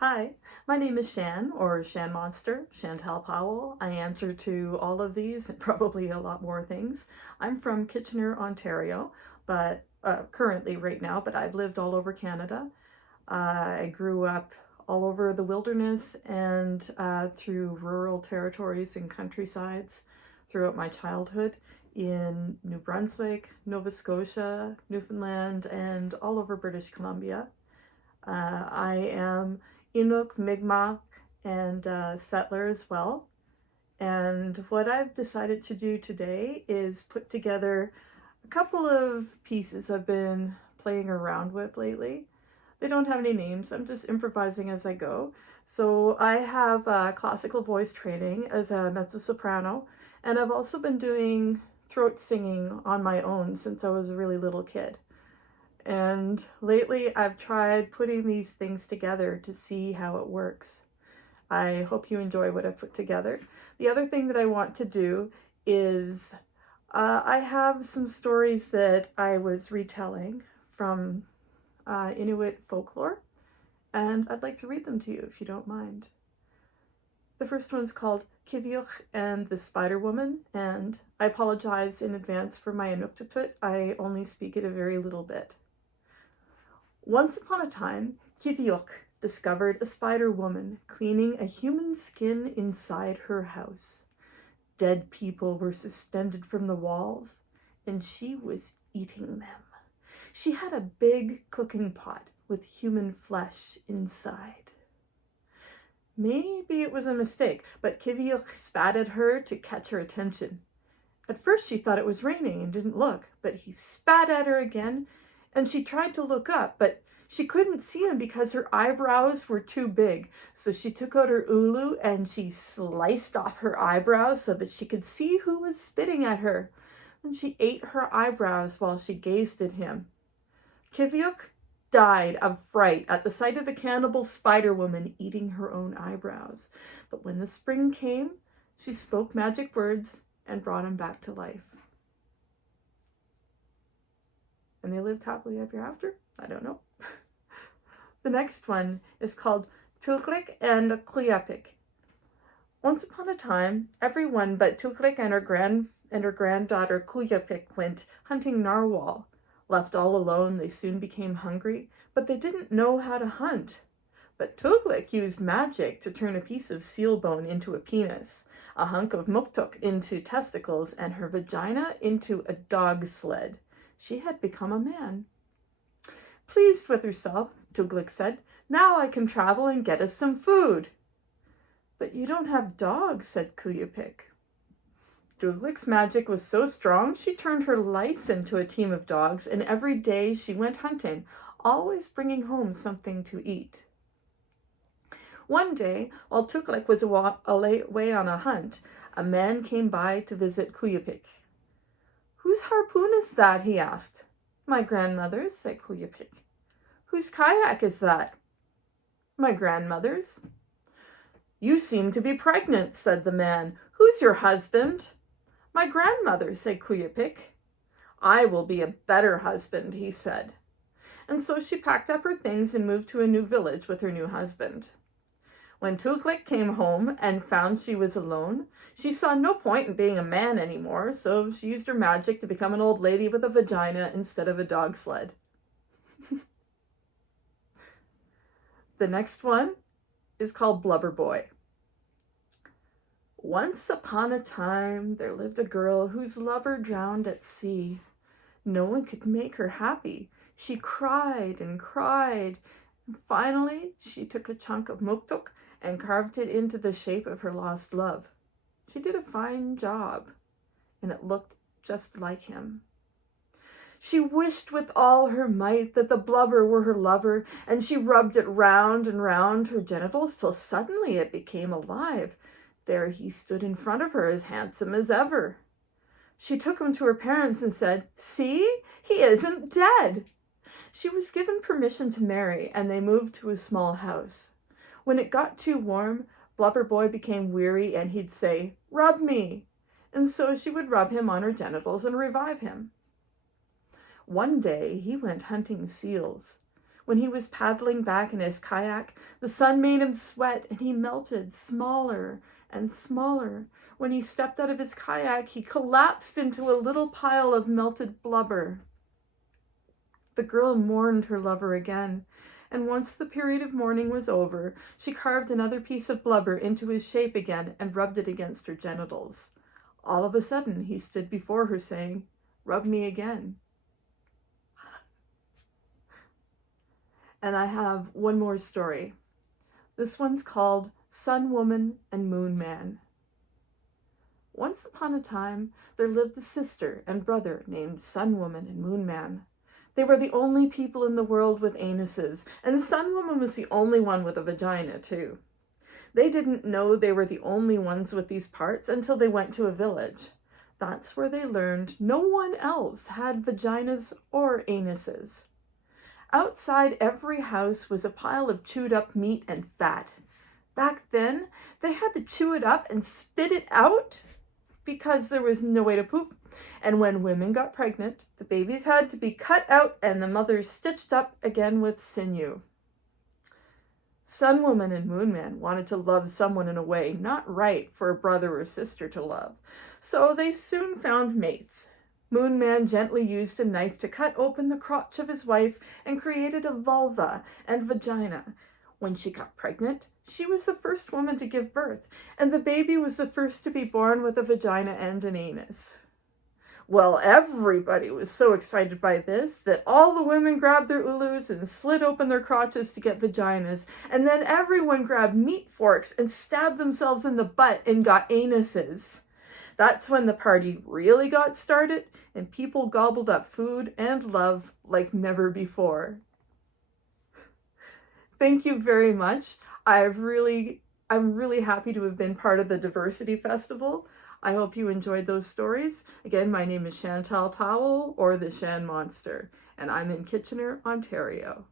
Hi, my name is Shan, or Shan Monster, Chantal Powell. I answer to all of these and probably a lot more things. I'm from Kitchener, Ontario, but currently right now, but I've lived all over Canada. I grew up all over the wilderness and through rural territories and countrysides throughout my childhood in New Brunswick, Nova Scotia, Newfoundland, and all over British Columbia. I am Inuk, Mi'kmaq, and settler as well. And what I've decided to do today is put together a couple of pieces I've been playing around with lately. They don't have any names, I'm just improvising as I go. So I have classical voice training as a mezzo-soprano, and I've also been doing throat singing on my own since I was a really little kid. And lately I've tried putting these things together to see how it works. I hope you enjoy what I've put together. The other thing that I want to do is I have some stories that I was retelling from Inuit folklore, and I'd like to read them to you if you don't mind. The first one's called Kiviuch and the Spider Woman, and I apologize in advance for my Inuktitut. I only speak it a very little bit. Once upon a time, Kiviuch discovered a spider woman cleaning a human skin inside her house. Dead people were suspended from the walls, and she was eating them. She had a big cooking pot with human flesh inside. Maybe it was a mistake, but Kiviuch spat at her to catch her attention. At first she thought it was raining and didn't look, but he spat at her again, and she tried to look up, but she couldn't see him because her eyebrows were too big. So she took out her ulu and she sliced off her eyebrows so that she could see who was spitting at her. Then she ate her eyebrows while she gazed at him. Kiviuch died of fright at the sight of the cannibal spider woman eating her own eyebrows. But when the spring came, she spoke magic words and brought him back to life. And they lived happily ever after? I don't know. The next one is called Tuklik and Kluyapik. Once upon a time, everyone but Tuklik and her granddaughter Kluyapik went hunting narwhal. Left all alone, they soon became hungry, but they didn't know how to hunt. But Tuklik used magic to turn a piece of seal bone into a penis, a hunk of muktuk into testicles, and her vagina into a dog sled. She had become a man. Pleased with herself, Tuklik said, "Now I can travel and get us some food." "But you don't have dogs," said Kluyapik. Tuklik's magic was so strong, she turned her lice into a team of dogs, and every day she went hunting, always bringing home something to eat. One day, while Tuklik was away on a hunt, a man came by to visit Kluyapik. "Whose harpoon is that?" he asked. "My grandmother's," said Kluyapik. "Whose kayak is that?" "My grandmother's." "You seem to be pregnant," said the man. "Who's your husband?" "My grandmother," said Kluyapik. "I will be a better husband," he said. And so she packed up her things and moved to a new village with her new husband. When Tuklik came home and found she was alone, she saw no point in being a man anymore, so she used her magic to become an old lady with a vagina instead of a dog sled. The next one is called Blubber Boy. Once upon a time, there lived a girl whose lover drowned at sea. No one could make her happy. She cried and cried. And finally, she took a chunk of muktuk and carved it into the shape of her lost love. She did a fine job, and it looked just like him. She wished with all her might that the blubber were her lover, and she rubbed it round and round her genitals till suddenly it became alive. There he stood in front of her, as handsome as ever. She took him to her parents and said, "See, he isn't dead." She was given permission to marry, and they moved to a small house. When it got too warm, Blubber Boy became weary, and he'd say, "Rub me." And so she would rub him on her genitals and revive him. One day he went hunting seals. When he was paddling back in his kayak, the sun made him sweat and he melted smaller and smaller. When he stepped out of his kayak, he collapsed into a little pile of melted blubber. The girl mourned her lover again, and once the period of mourning was over, she carved another piece of blubber into his shape again and rubbed it against her genitals. All of a sudden, he stood before her saying, "Rub me again." And I have one more story. This one's called Sun Woman and Moon Man. Once upon a time, there lived a sister and brother named Sun Woman and Moon Man. They were the only people in the world with anuses, and Sun Woman was the only one with a vagina, too. They didn't know they were the only ones with these parts until they went to a village. That's where they learned no one else had vaginas or anuses. Outside every house was a pile of chewed up meat and fat. Back then, they had to chew it up and spit it out because there was no way to poop. And when women got pregnant, the babies had to be cut out and the mothers stitched up again with sinew. Sun Woman and Moon Man wanted to love someone in a way not right for a brother or sister to love, so they soon found mates. Moon Man gently used a knife to cut open the crotch of his wife and created a vulva and vagina. When she got pregnant, she was the first woman to give birth, and the baby was the first to be born with a vagina and an anus. Well, everybody was so excited by this that all the women grabbed their ulus and slid open their crotches to get vaginas, and then everyone grabbed meat forks and stabbed themselves in the butt and got anuses. That's when the party really got started, and people gobbled up food and love like never before. Thank you very much. I'm really happy to have been part of the Diversity Festival. I hope you enjoyed those stories. Again, my name is Chantal Powell, or the Shan Monster, and I'm in Kitchener, Ontario.